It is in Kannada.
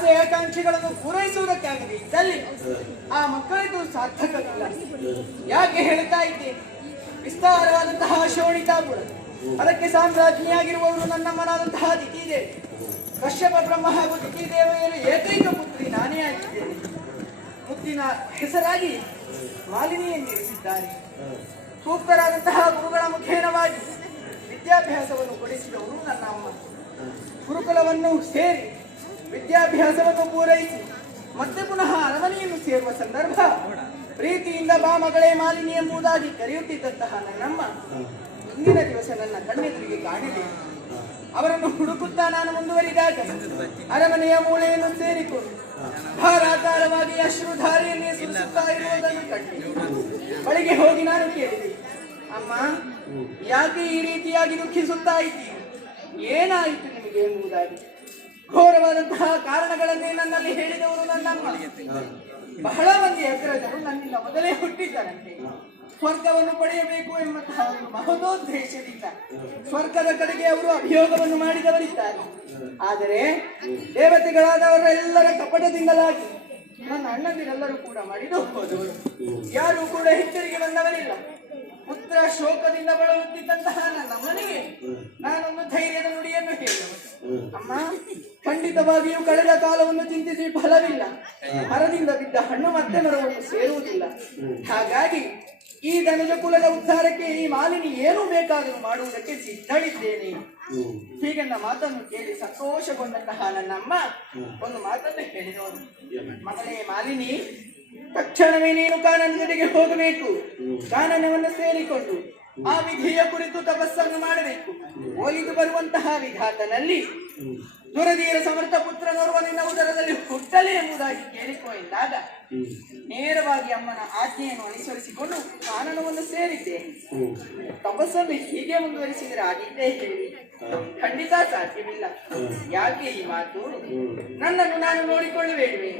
ಆಸೆ ಆಕಾಂಕ್ಷೆಗಳನ್ನು ಆಗಲಿ ಇದ್ದಲ್ಲಿ ಆ ಮಕ್ಕಳಿಗೂ ಸಾರ್ಥಕವಿಲ್ಲ. ಯಾಕೆ ಹೇಳ್ತಾ ಇದ್ದೇನೆ ವಿಸ್ತಾರವಾದಂತಹ ಶೋಣಿತಾಪುರ ಅದಕ್ಕೆ ಸಾಮ್ರಾಜ್ಞಿಯಾಗಿರುವವರು ನನ್ನ ಮನಾದಂತಹ ದಿತಿದೇವಿ ಕಶ್ಯಪ ಬ್ರಹ್ಮ ಹಾಗೂ ದೇವೆಯರು ಏಕೈಕ ಪುತ್ರಿ ನಾನೇ ಆಗಿದ್ದೇನೆ ಮುತ್ತಿನ ಹೆಸರಾಗಿ ಮಾಲಿನಿಯನ್ನಿರಿಸಿದ್ದಾರೆ ಸೂಕ್ತರಾದಂತಹ ಗುರುಗಳ ಮುಖೇನವಾಗಿ ವಿದ್ಯಾಭ್ಯಾಸವನ್ನು ಕೊಡಿಸಿದವರು ನನ್ನ ಅಮ್ಮ. ಗುರುಕುಲವನ್ನು ಸೇರಿ ವಿದ್ಯಾಭ್ಯಾಸವನ್ನು ಪೂರೈಸಿ ಮತ್ತೆ ಪುನಃ ಅರಮನೆಯನ್ನು ಸೇರುವ ಸಂದರ್ಭ ಪ್ರೀತಿಯಿಂದ ಬಾ ಮಗಳೇ ಮಾಲಿನಿ ಎಂಬುದಾಗಿ ಕರೆಯುತ್ತಿದ್ದಂತಹ ನನ್ನಮ್ಮ ಇಂದಿನ ದಿವಸ ನನ್ನ ಕಣ್ಣೆದುರಿಗೆ ಕಾಣಿದೆ. ಅವರನ್ನು ಹುಡುಕುತ್ತಾ ನಾನು ಮುಂದುವರಿದಾಗ ಅರಮನೆಯ ಮೂಳೆಯನ್ನು ಸೇರಿಕೊಂಡು ಭಾರಾಕಾರವಾಗಿ ಅಶ್ರುಧಾರೆಯನ್ನೇ ಸುರಿಸುತ್ತಾ ಇರುವುದನ್ನು ಕಂಡೆ. ಬಳಿಗೆ ಹೋಗಿ ನಾನು ಕೇಳಿದೆ, ಅಮ್ಮ, ಯಾಕೆ ಈ ರೀತಿಯಾಗಿ ದುಃಖಿಸುತ್ತಾ ಇದ್ದೀರಿ? ಏನಾಯಿತು ನಿಮಗೆ ಎಂಬುದಾಗಿ? ಘೋರವಾದಂತಹ ಕಾರಣಗಳನ್ನೇ ನನ್ನಲ್ಲಿ ಹೇಳಿದವರು ನನ್ನಮ್ಮ ಬಹಳ ಮಂದಿ ಅಗ್ರಜರು ನನ್ನಿಂದ ಮೊದಲೇ ಹುಟ್ಟಿದ್ದಾರಂತೆ. ಸ್ವರ್ಗವನ್ನು ಪಡೆಯಬೇಕು ಎಂಬಂತಹ ಒಂದು ಮಹದೋದ್ದೇಶದಿಂದ ಸ್ವರ್ಗದ ಕಡೆಗೆ ಅವರು ಅಭಿಯೋಗವನ್ನು ಮಾಡಿದವರಿದ್ದಾರೆ. ಆದರೆ ದೇವತೆಗಳಾದವರೆಲ್ಲರ ಕಪಟದಿಂದಲಾಗಿ ನನ್ನ ಅಣ್ಣಂದಿರೆಲ್ಲರೂ ಕೂಡ ಮಾಡಿದ ಯಾರೂ ಕೂಡ ಹಿಂತಿರುಗಿ ಬಂದವರಿಲ್ಲ. ಪುತ್ರ ಶೋಕದಿಂದ ಬಳಲುತ್ತಿದ್ದಂತಹ ನನ್ನ ಮನೆಗೆ ನಾನೊಂದು ಧೈರ್ಯದ ನುಡಿಯನ್ನು ಹೇಳಿದೆ ಅಮ್ಮ ಖಂಡಿತವಾಗಿಯೂ ಕಳೆದ ಕಾಲವನ್ನು ಚಿಂತಿಸಿ ಫಲವಿಲ್ಲ. ಮರದಿಂದ ಬಿದ್ದ ಹಣ್ಣು ಮತ್ತೆ ಮರವನ್ನು ಸೇರುವುದಿಲ್ಲ. ಹಾಗಾಗಿ ಈ ದನಜ ಕುಲದ ಉದ್ಧಾರಕ್ಕೆ ಈ ಮಾಲಿನಿ ಏನು ಬೇಕಾದರೂ ಮಾಡುವುದಕ್ಕೆ ಸಿದ್ಧಳಿದ್ದೇನೆ. ಹೀಗನ್ನ ಮಾತನ್ನು ಕೇಳಿ ಸಂತೋಷಗೊಂಡಂತಹ ನನ್ನಮ್ಮ ಒಂದು ಮಾತನ್ನು ಹೇಳಿದವರು ಮಗನೇ ಮಾಲಿನಿ ತಕ್ಷಣವೇ ನೀನು ಕಾನನದಿಗೆ ಹೋಗಬೇಕು. ಕಾನನವನ್ನು ಸೇರಿಕೊಂಡು ಆ ವಿಧಿಯ ಕುರಿತು ತಪಸ್ಸನ್ನು ಮಾಡಬೇಕು. ಒಲಿದು ಬರುವಂತಹ ವಿಧಾತನಲ್ಲಿ ದುರದೀರ ಸಮರ್ಥ ಪುತ್ರನೋರ್ವ ನಿನ್ನ ಉದರದಲ್ಲಿ ಹುಟ್ಟಲಿ ಎಂಬುದಾಗಿ ಕೇಳಿಕೋ ನೇರವಾಗಿ ಅಮ್ಮನ ಆಜ್ಞೆಯನ್ನು ಅನುಸರಿಸಿಕೊಂಡು ಕಾನನವನ್ನು ಸೇರಿದ್ದೇನೆ. ತಪಸ್ಸನ್ನು ಹೀಗೆ ಮುಂದುವರಿಸಿದರೆ ಆಗಿದ್ದೇ ಹೇಳಿ. ಖಂಡಿತ ಸಾಧ್ಯವಿಲ್ಲ. ಯಾಕೆ ಈ ಮಾತು? ನನ್ನನ್ನು ನಾನು ನೋಡಿಕೊಳ್ಳಬೇಡುವೆ